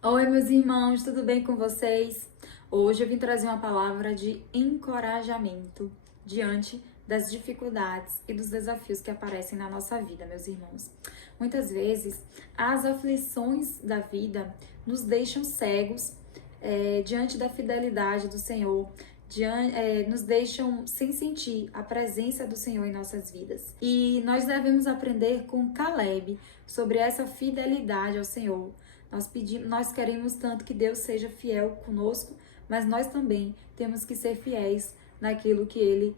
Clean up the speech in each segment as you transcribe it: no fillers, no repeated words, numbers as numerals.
Oi, meus irmãos, tudo bem com vocês? Hoje eu vim trazer uma palavra de encorajamento diante das dificuldades e dos desafios que aparecem na nossa vida, meus irmãos. Muitas vezes, as aflições da vida nos deixam cegos diante da fidelidade do Senhor, nos deixam sem sentir a presença do Senhor em nossas vidas. E nós devemos aprender com Caleb sobre essa fidelidade ao Senhor. Nós queremos tanto que Deus seja fiel conosco, mas nós também temos que ser fiéis naquilo que Ele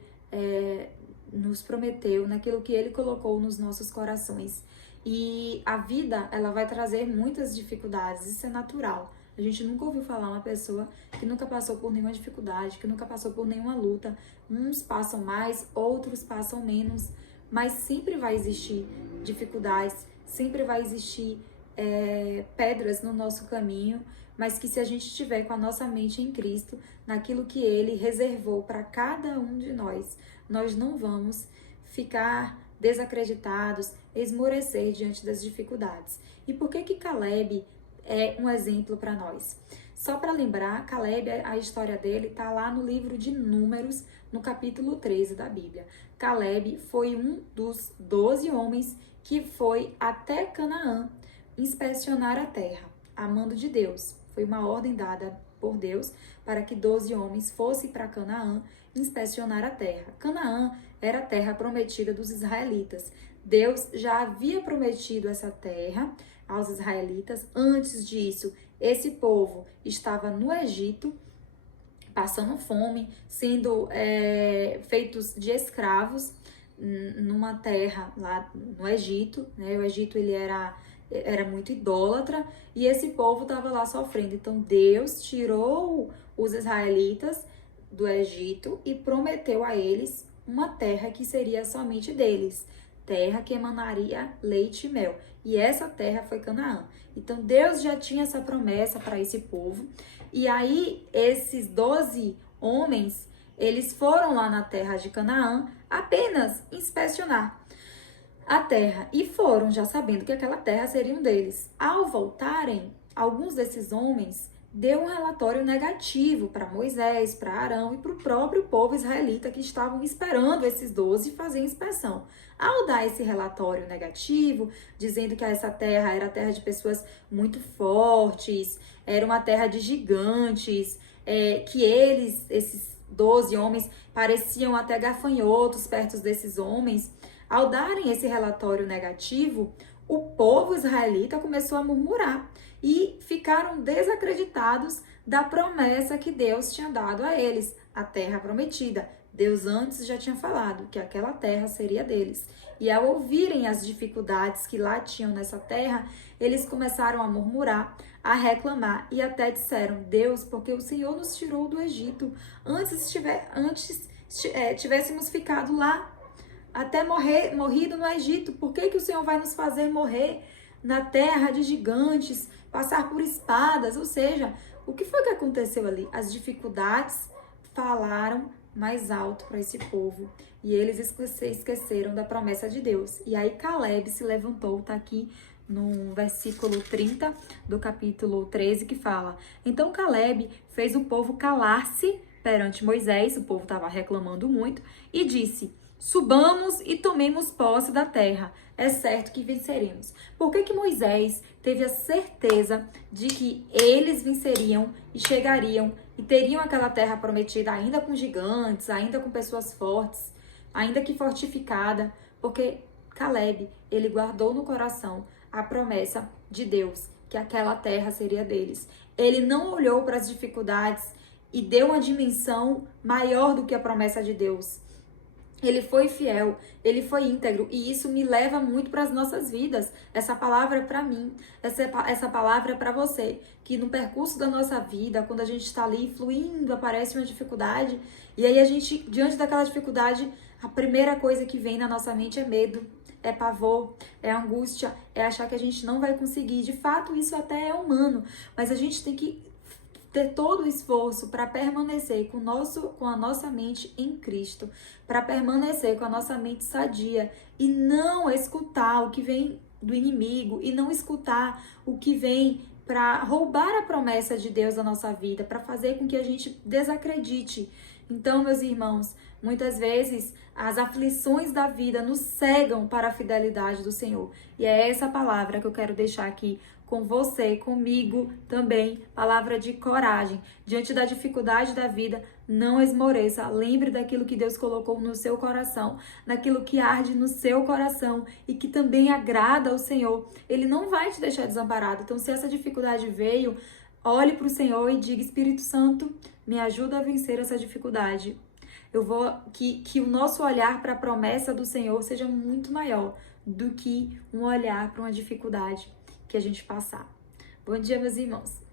nos prometeu, naquilo que Ele colocou nos nossos corações. E a vida, ela vai trazer muitas dificuldades, isso é natural. A gente nunca ouviu falar uma pessoa que nunca passou por nenhuma dificuldade, que nunca passou por nenhuma luta. Uns passam mais, outros passam menos, mas sempre vai existir dificuldades, sempre vai existir pedras no nosso caminho, mas que se a gente estiver com a nossa mente em Cristo, naquilo que Ele reservou para cada um de nós, nós não vamos ficar desacreditados, esmorecer diante das dificuldades. E por que Caleb é um exemplo para nós? Só para lembrar, Caleb, a história dele está lá no livro de Números, no capítulo 13 da Bíblia. Caleb foi um dos 12 homens que foi até Canaã inspecionar a terra, a mando de Deus. Foi uma ordem dada por Deus para que 12 homens fossem para Canaã inspecionar a terra. Canaã era a terra prometida dos israelitas. Deus já havia prometido essa terra aos israelitas. Antes disso, esse povo estava no Egito, passando fome, sendo feitos de escravos numa terra lá no Egito, né? O Egito ele era muito idólatra e esse povo estava lá sofrendo. Então Deus tirou os israelitas do Egito e prometeu a eles uma terra que seria somente deles, terra que emanaria leite e mel. E essa terra foi Canaã. Então Deus já tinha essa promessa para esse povo. E aí esses 12 homens, eles foram lá na terra de Canaã apenas inspecionar a terra e foram já sabendo que aquela terra seria um deles. Ao voltarem, alguns desses homens deu um relatório negativo para Moisés, para Arão e para o próprio povo israelita que estavam esperando esses 12 fazer inspeção. Ao dar esse relatório negativo, dizendo que essa terra era terra de pessoas muito fortes, era uma terra de gigantes, que esses 12 homens, pareciam até gafanhotos perto desses homens. Ao darem esse relatório negativo, o povo israelita começou a murmurar e ficaram desacreditados da promessa que Deus tinha dado a eles, a terra prometida. Deus antes já tinha falado que aquela terra seria deles. E ao ouvirem as dificuldades que lá tinham nessa terra, eles começaram a murmurar, a reclamar e até disseram: Deus, porque o Senhor nos tirou do Egito, antes tivéssemos ficado lá até morrido no Egito. Por que o Senhor vai nos fazer morrer na terra de gigantes, passar por espadas? Ou seja, o que foi que aconteceu ali? As dificuldades falaram mais alto para esse povo e eles esqueceram da promessa de Deus. E aí Caleb se levantou, tá aqui no versículo 30 do capítulo 13, que fala: Então Caleb fez o povo calar-se perante Moisés, o povo estava reclamando muito, e disse: Subamos e tomemos posse da terra, é certo que venceremos. Por que Moisés teve a certeza de que eles venceriam e chegariam e teriam aquela terra prometida ainda com gigantes, ainda com pessoas fortes, ainda que fortificada? Porque Caleb, ele guardou no coração a promessa de Deus, que aquela terra seria deles. Ele não olhou para as dificuldades e deu uma dimensão maior do que a promessa de Deus. Ele foi fiel, ele foi íntegro, e isso me leva muito para as nossas vidas. Essa palavra é para mim, essa palavra é para você, que no percurso da nossa vida, quando a gente está ali fluindo, aparece uma dificuldade, e aí a gente, diante daquela dificuldade, a primeira coisa que vem na nossa mente é medo, é pavor, é angústia, é achar que a gente não vai conseguir. De fato, isso até é humano, mas a gente tem que ter todo o esforço para permanecer com a nossa mente em Cristo, para permanecer com a nossa mente sadia e não escutar o que vem do inimigo e não escutar o que vem para roubar a promessa de Deus na nossa vida, para fazer com que a gente desacredite. Então, meus irmãos, muitas vezes as aflições da vida nos cegam para a fidelidade do Senhor. E é essa palavra que eu quero deixar aqui com você, comigo também, palavra de coragem. Diante da dificuldade da vida, não esmoreça. Lembre daquilo que Deus colocou no seu coração, daquilo que arde no seu coração e que também agrada ao Senhor. Ele não vai te deixar desamparado. Então, se essa dificuldade veio, olhe para o Senhor e diga: Espírito Santo, me ajuda a vencer essa dificuldade. Que o nosso olhar para a promessa do Senhor seja muito maior do que um olhar para uma dificuldade que a gente passar. Bom dia, meus irmãos.